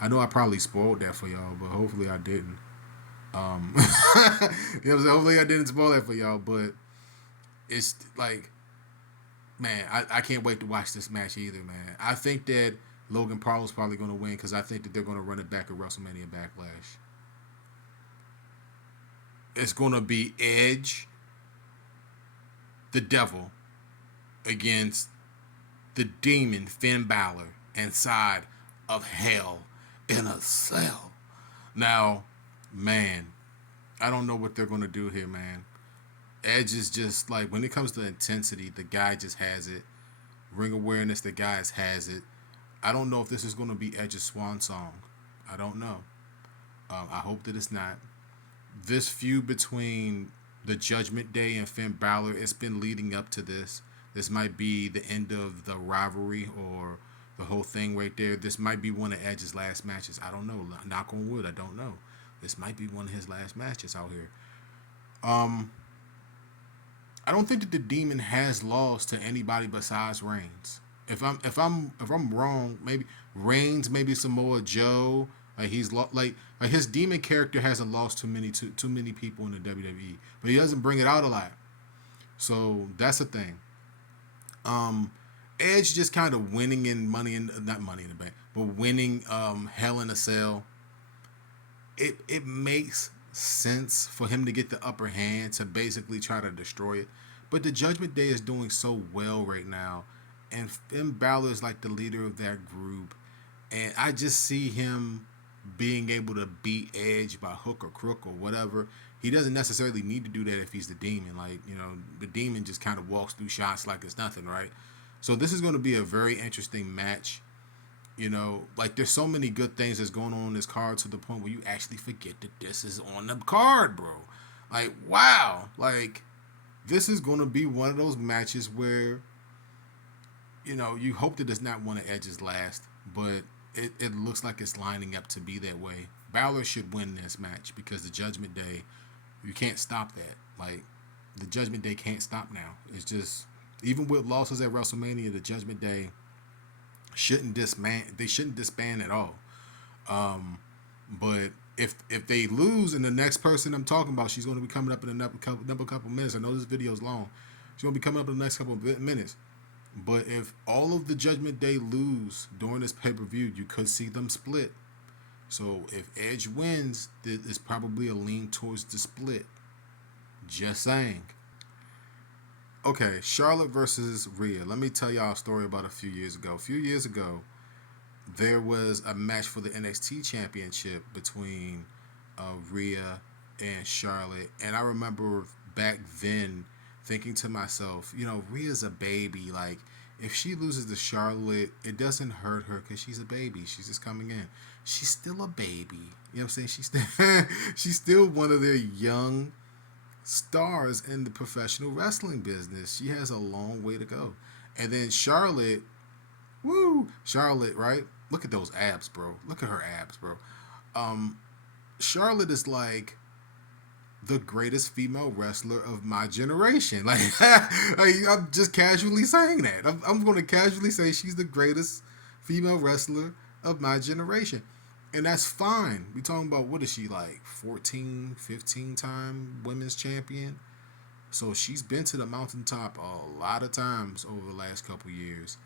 I know I probably spoiled that for y'all, but hopefully I didn't. You know what I'm saying? Hopefully I didn't spoil that for y'all, but it's like, man, I can't wait to watch this match either, man. I think that Logan Paul is probably going to win because I think that they're going to run it back at WrestleMania Backlash. It's going to be Edge, the Devil, against the Demon Finn Balor inside of Hell in a Cell. Now, man, I don't know what they're going to do here, man. Edge is just like, when it comes to intensity, the guy just has it. Ring awareness, the guy has it. I don't know if this is going to be Edge's swan song. I don't know. I hope that it's not. This feud between the Judgment Day and Finn Balor, it's been leading up to this. This might be the end of the rivalry or the whole thing right there. This might be one of Edge's last matches. I don't know. Knock on wood, I don't know. This might be one of his last matches out here. Um, I don't think that the Demon has lost to anybody besides Reigns. If I'm wrong, maybe Reigns, maybe Samoa Joe. Like his Demon character hasn't lost too many people in the WWE, but he doesn't bring it out a lot. So that's the thing. Um, Edge just kind of winning in money in not money in the bank, but winning Hell in a Cell. It makes sense for him to get the upper hand to basically try to destroy it. But the Judgment Day is doing so well right now, and Finn Balor is like the leader of that group, and I just see him being able to beat Edge by hook or crook or whatever. He doesn't necessarily need to do that if he's the Demon. Like, the Demon just kind of walks through shots like it's nothing, right? So this is going to be a very interesting match. Like, there's so many good things that's going on in this card to the point where you actually forget that this is on the card, bro. Like, wow. Like, this is going to be one of those matches where, you hope that it's not one of Edge's last, but it looks like it's lining up to be that way. Balor should win this match because the Judgment Day, you can't stop that. Like, the Judgment Day can't stop now. It's just, even with losses at WrestleMania, the Judgment Day shouldn't disband. They shouldn't disband at all. But if they lose, and the next person I'm talking about, she's going to be coming up in another couple minutes. I know this video is long. She's going to be coming up in the next couple of minutes. But if all of the Judgment Day lose during this pay per view, you could see them split. So if Edge wins, there's probably a lean towards the split. Just saying. Okay, Charlotte versus Rhea. Let me tell y'all a story about a few years ago. A few years ago, there was a match for the NXT Championship between Rhea and Charlotte, and I remember back then thinking to myself, Rhea's a baby. Like, if she loses to Charlotte, it doesn't hurt her because she's a baby. She's just coming in. She's still a baby. You know what I'm saying? She's still one of their young stars in the professional wrestling business. She has a long way to go. And then Charlotte, woo, Charlotte, right? Look at those abs, bro. Look at her abs, bro. Um, Charlotte is like the greatest female wrestler of my generation. Like, I'm just casually saying that. I'm going to casually say she's the greatest female wrestler of my generation. And that's fine. We talking about, what is she, like 14, 15 time women's champion? So she's been to the mountaintop a lot of times over the last couple years.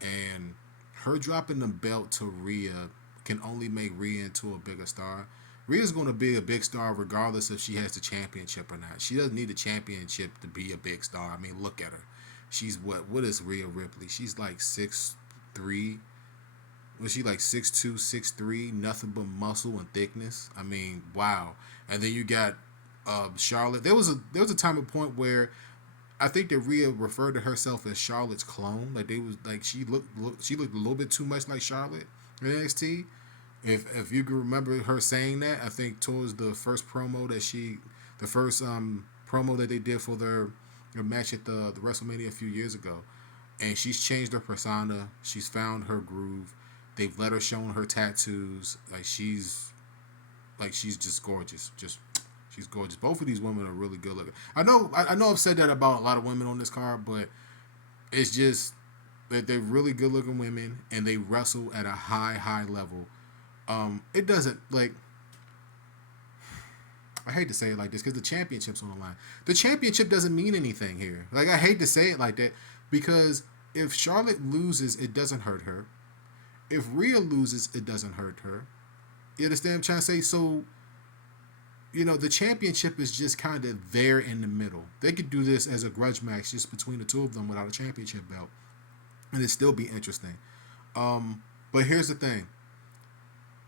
And her dropping the belt to Rhea can only make Rhea into a bigger star. Rhea's going to be a big star regardless if she has the championship or not. She doesn't need a championship to be a big star. I mean, look at her. She's what is Rhea Ripley? She's like 6'3". Was she like 6'2", 6'3", nothing but muscle and thickness? I mean, wow. And then you got Charlotte. There was a time and point where I think that Rhea referred to herself as Charlotte's clone. Like, they was like, she looked a little bit too much like Charlotte in NXT. If you can remember her saying that, I think towards the first promo that they did for their match at the WrestleMania a few years ago, and she's changed her persona. She's found her groove. They've let her show her tattoos. She's just gorgeous. She's gorgeous. Both of these women are really good looking. I know I've said that about a lot of women on this card, but it's just that they're really good looking women and they wrestle at a high level. It doesn't like. I hate to say it like this because the championship's on the line. The championship doesn't mean anything here. Like I hate to say it like that because if Charlotte loses, it doesn't hurt her. If Rhea loses, it doesn't hurt her. You understand what I'm trying to say? So the championship is just kind of there in the middle. They could do this as a grudge match just between the two of them without a championship belt, and it'd still be interesting. But here's the thing: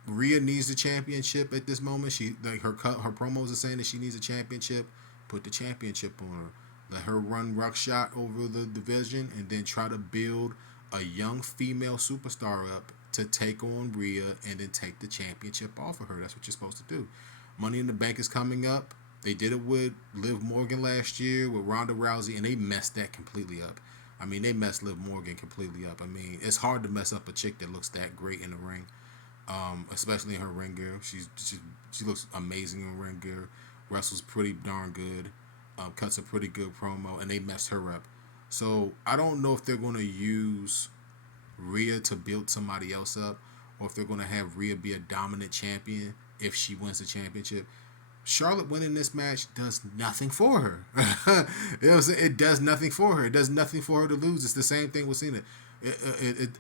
Rhea needs the championship at this moment. She like her promos are saying that she needs a championship. Put the championship on her. Let her run ruckshot over the division, and then try to build a young female superstar up to take on Rhea, and then take the championship off of her. That's what you're supposed to do. Money in the Bank is coming up. They did it with Liv Morgan last year with Ronda Rousey, and they messed that completely up. I mean, they messed Liv Morgan completely up. I mean, it's hard to mess up a chick that looks that great in the ring, especially in her ring gear. She looks amazing in ring gear. Wrestles pretty darn good. Cuts a pretty good promo, and they messed her up. So I don't know if they're going to use Rhea to build somebody else up, or if they're going to have Rhea be a dominant champion if she wins the championship. Charlotte winning this match does nothing for her. It does nothing for her. It does nothing for her to lose. It's the same thing with Cena.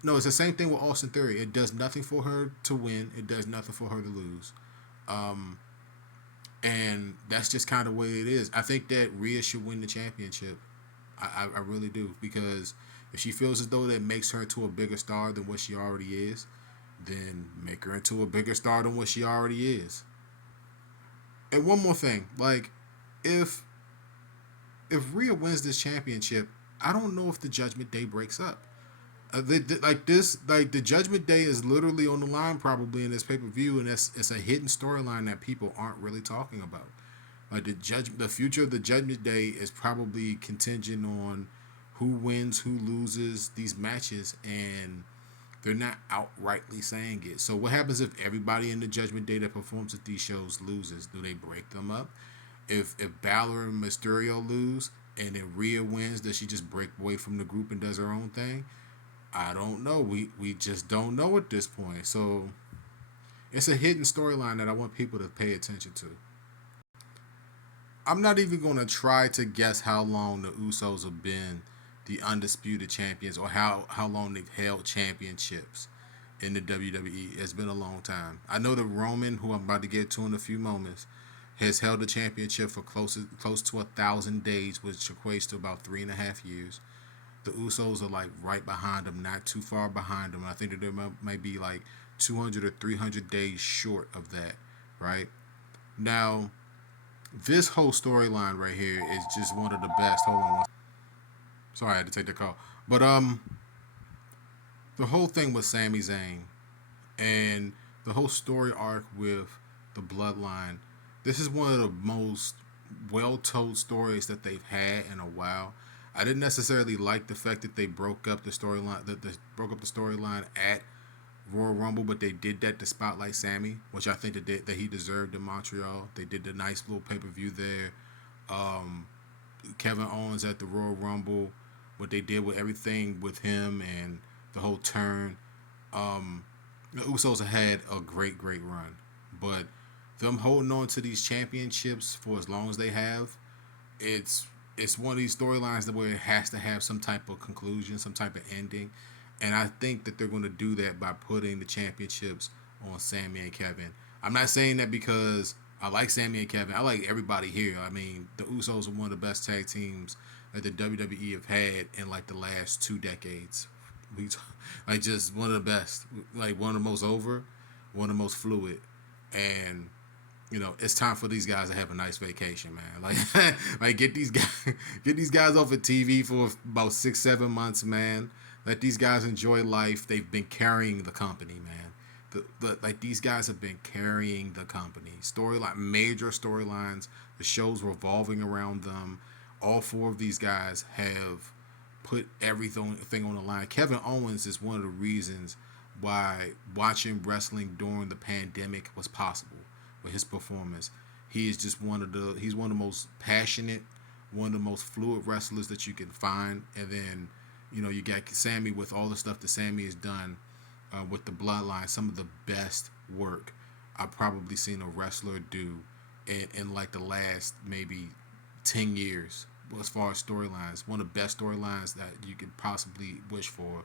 No, it's the same thing with Austin Theory. It does nothing for her to win. It does nothing for her to lose. And that's just kind of the way it is. I think that Rhea should win the championship. I really do, because if she feels as though that makes her into a bigger star than what she already is, then make her into a bigger star than what she already is. And one more thing, like if Rhea wins this championship, I don't know if the Judgment Day breaks up. Like the Judgment Day is literally on the line probably in this pay per view, and it's a hidden storyline that people aren't really talking about. Like the future of the Judgment Day is probably contingent on who wins, who loses these matches, and they're not outrightly saying it. So what happens if everybody in the Judgment Day that performs at these shows loses? Do they break them up? If Balor and Mysterio lose and then Rhea wins, does she just break away from the group and does her own thing? I don't know. We just don't know at this point. So it's a hidden storyline that I want people to pay attention to. I'm not even going to try to guess how long the Usos have been the undisputed champions, or how long they've held championships in the WWE. It's been a long time. I know that Roman, who I'm about to get to in a few moments, has held the championship for close to 1,000 days, which equates to about 3.5 years. The Usos are like right behind them, not too far behind them. I think that they might be like 200 or 300 days short of that, right? Now, this whole storyline right here is just one of the best. Hold on. Sorry, I had to take the call. But the whole thing with Sami Zayn and the whole story arc with the Bloodline, this is one of the most well-told stories that they've had in a while. I didn't necessarily like the fact that they broke up the storyline, at Royal Rumble, but they did that to spotlight Sammy, which I think that he deserved in Montreal. They did the nice little pay-per-view there. Kevin Owens at the Royal Rumble, what they did with everything with him and the whole turn. The Usos have had a great run, but them holding on to these championships for as long as they have, it's one of these storylines where it has to have some type of conclusion, some type of ending, and I think that they're going to do that by putting the championships on Sami and Kevin. I'm not saying that because I like Sami and Kevin. I like everybody here. I mean, the Usos are one of the best tag teams that the WWE have had in like the last 2 decades. Like just one of the best, like one of the most over, one of the most fluid, and it's time for these guys to have a nice vacation, man. Like get these guys off of TV for about 6-7 months, man. Let these guys enjoy life. They've been carrying the company, man. Like these guys have been carrying the company. Major storylines. The shows revolving around them. All four of these guys have put everything on the line. Kevin Owens is one of the reasons why watching wrestling during the pandemic was possible with his performance. He is just he's one of the most passionate, one of the most fluid wrestlers that you can find. And then, you got Sammy with all the stuff that Sammy has done with the bloodline, some of the best work I've probably seen a wrestler do in like the last maybe 10 years as far as storylines. One of the best storylines that you could possibly wish for.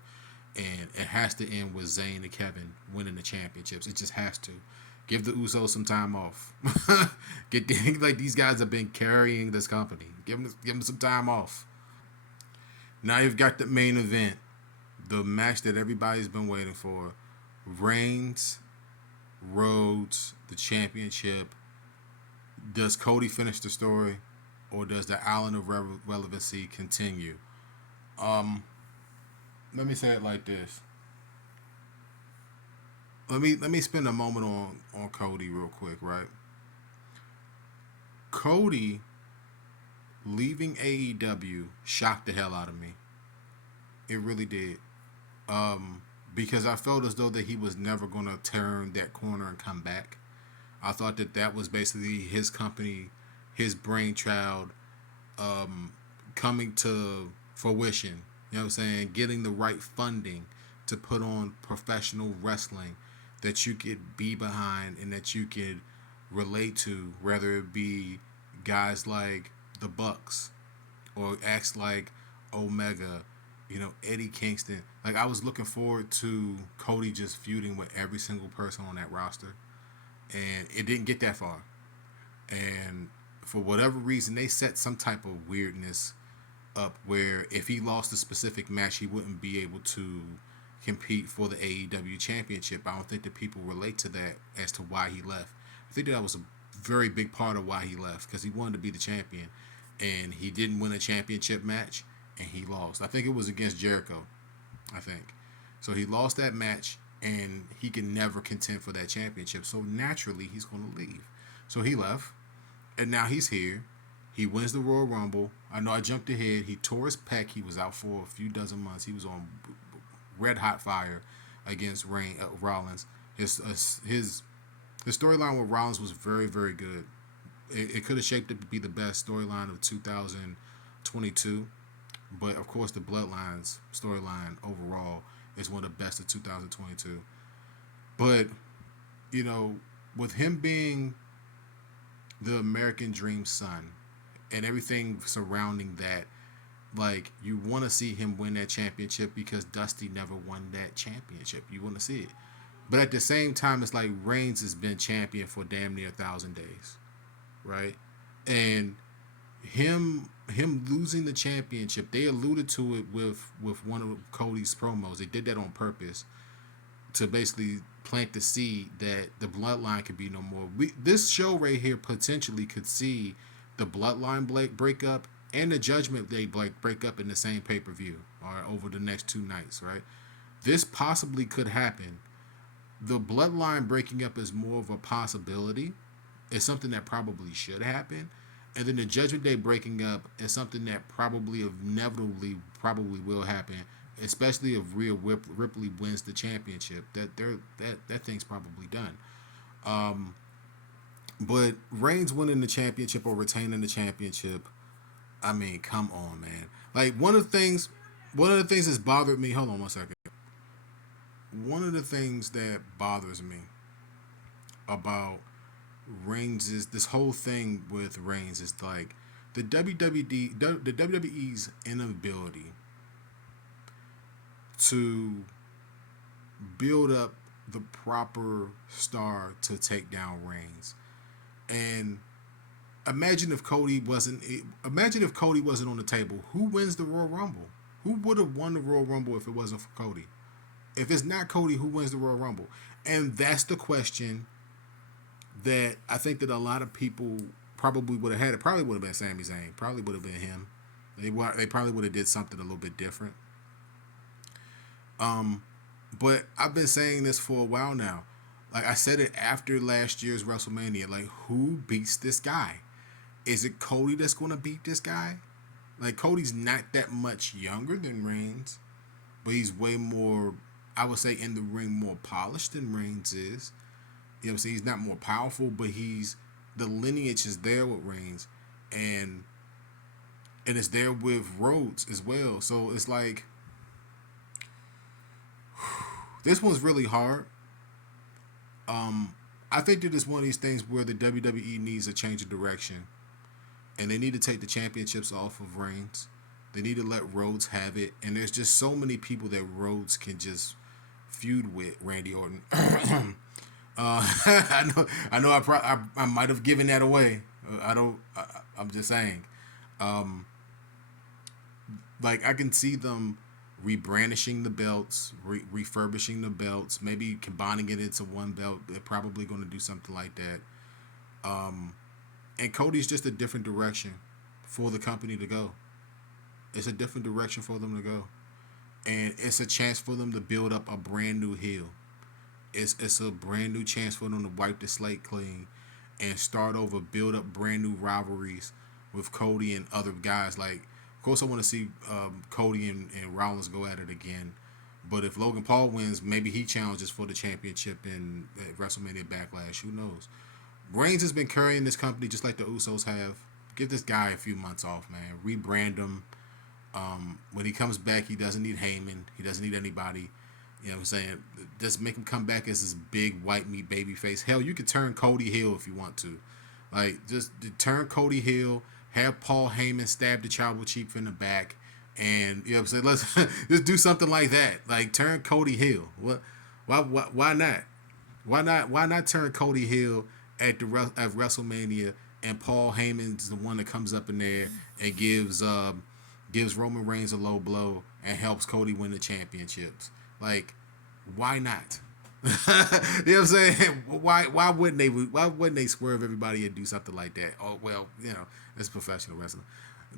And it has to end with Zayn and Kevin winning the championships. It just has to. Give the Usos some time off. Get like these guys have been carrying this company. Give them some time off. Now you've got the main event, the match that everybody's been waiting for. Reigns, Rhodes, the championship. Does Cody finish the story, or does the island of relevancy continue? Um, Let me say it like this. Let me spend a moment on Cody real quick, right? Cody leaving AEW shocked the hell out of me. It really did. Because I felt as though that he was never gonna turn that corner and come back. I thought that that was basically his company, his brainchild, coming to fruition. You know what I'm saying? Getting the right funding to put on professional wrestling that you could be behind and that you could relate to, whether it be guys like the Bucks or acts like Omega, Eddie Kingston. Like I was looking forward to Cody just feuding with every single person on that roster, and it didn't get that far. And for whatever reason, they set some type of weirdness up where if he lost a specific match, he wouldn't be able to compete for the AEW championship. I don't think that people relate to that as to why he left. I think that was a very big part of why he left because he wanted to be the champion and he didn't win a championship match and he lost. I think it was against Jericho. I think. So he lost that match and he can never contend for that championship. So naturally he's going to leave. So he left and now he's here. He wins the Royal Rumble. I know I jumped ahead. He tore his pec. He was out for a few dozen months. He was on red hot fire against Rollins. His storyline with Rollins was very, very good. It could have shaped up to be the best storyline of 2022. But of course, the Bloodlines storyline overall is one of the best of 2022. But, you know, with him being the American Dream son and everything surrounding that, like, you want to see him win that championship because Dusty never won that championship. You want to see it. But at the same time, it's like Reigns has been champion for damn near 1,000 days, right? And him losing the championship, they alluded to it with one of Cody's promos. They did that on purpose to basically plant the seed that the bloodline could be no more. This show right here potentially could see the bloodline break up and the Judgment Day break up in the same pay-per-view or over the next 2 nights, right? This possibly could happen. The bloodline breaking up is more of a possibility. It's something that probably should happen. And then the Judgment Day breaking up is something that probably inevitably probably will happen, especially if Rhea Ripley wins the championship. That thing's probably done. But Reigns winning the championship or retaining the championship, I mean, come on, man. Like one of the things that's bothered me. Hold on 1 second. One of the things that bothers me about Reigns is this whole thing with Reigns is like the WWE's inability to build up the proper star to take down Reigns. And imagine if Cody wasn't on the table. Who wins the Royal Rumble? Who would have won the Royal Rumble if it wasn't for Cody? If it's not Cody, who wins the Royal Rumble? And that's the question that I think that a lot of people probably would have had. It probably would have been Sami Zayn. Probably would have been him. They probably would have did something a little bit different. But I've been saying this for a while now. Like I said it after last year's WrestleMania. Like, who beats this guy? Is it Cody that's going to beat this guy? Like, Cody's not that much younger than Reigns, but he's way more, I would say, in the ring more polished than Reigns is. You know what I'm saying? He's not more powerful, but the lineage is there with Reigns, and it's there with Rhodes as well. So it's like, This one's really hard. I think that it's one of these things where the WWE needs a change of direction, and they need to take the championships off of Reigns. They need to let Rhodes have it, and there's just so many people that Rhodes can just feud with Randy Orton. I know. I might have given that away. I don't. I'm just saying. Um, like I can see them rebrandishing the belts, refurbishing the belts, maybe combining it into one belt. They're probably going to do something like that. Um, and Cody's just a different direction for the company to go. It's a different direction for them to go, and it's a chance for them to build up a brand new heel. It's a brand new chance for them to wipe the slate clean and start over, build up brand new rivalries with Cody and other guys. Like, of course, I want to see Cody and Rollins go at it again. But if Logan Paul wins, maybe he challenges for the championship in WrestleMania Backlash. Who knows? Reigns has been carrying this company just like the Usos have. Give this guy a few months off, man. Rebrand him. When he comes back, he doesn't need Heyman. He doesn't need anybody. You know what I'm saying? Just make him come back as this big white meat baby face. Hell, you could turn Cody heel if you want to. Like, just turn Cody heel, have Paul Heyman stab the tribal chief in the back, and you know what I'm saying? Let's just do something like that. Like, turn Cody heel. What? Why not? Why not turn Cody heel at WrestleMania, and Paul Heyman's the one that comes up in there and gives Roman Reigns a low blow and helps Cody win the championships. Like, why not? You know what I'm saying? Why wouldn't they swerve everybody and do something like that? Oh well, you know, it's professional wrestling.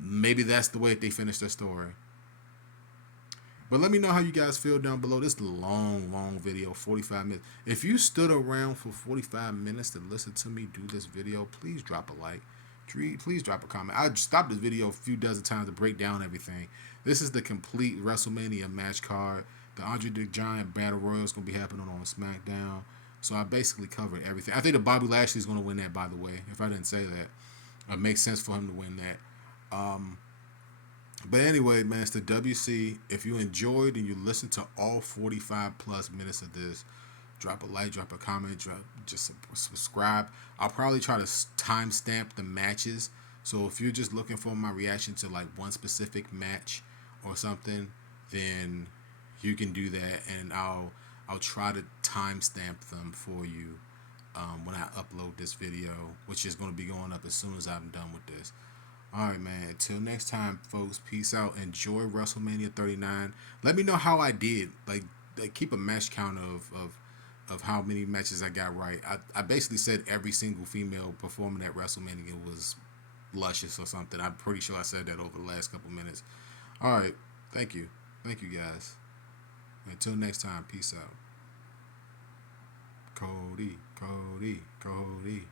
Maybe that's the way that they finish their story. But let me know how you guys feel down below. This is a long video, 45 minutes. If you stood around for 45 minutes to listen to me do this video, please drop a like. Please drop a comment. I stopped this video a few dozen times to break down everything. This is the complete WrestleMania match card. The Andre the Giant Battle Royal is going to be happening on SmackDown. So I basically covered everything. I think that Bobby Lashley is going to win that, by the way, if I didn't say that. It makes sense for him to win that. But anyway, man, it's the WC. If you enjoyed and you listened to all 45 plus minutes of this, drop a like, drop a comment, just subscribe. I'll probably try to timestamp the matches. So if you're just looking for my reaction to like one specific match or something, then you can do that, and I'll try to timestamp them for you when I upload this video, which is going to be going up as soon as I'm done with this. All right, man. Until next time, folks. Peace out. Enjoy WrestleMania 39. Let me know how I did. Like keep a match count of how many matches I got right. I basically said every single female performing at WrestleMania was luscious or something. I'm pretty sure I said that over the last couple minutes. All right. Thank you. Thank you, guys. Until next time, peace out. Cody, Cody, Cody.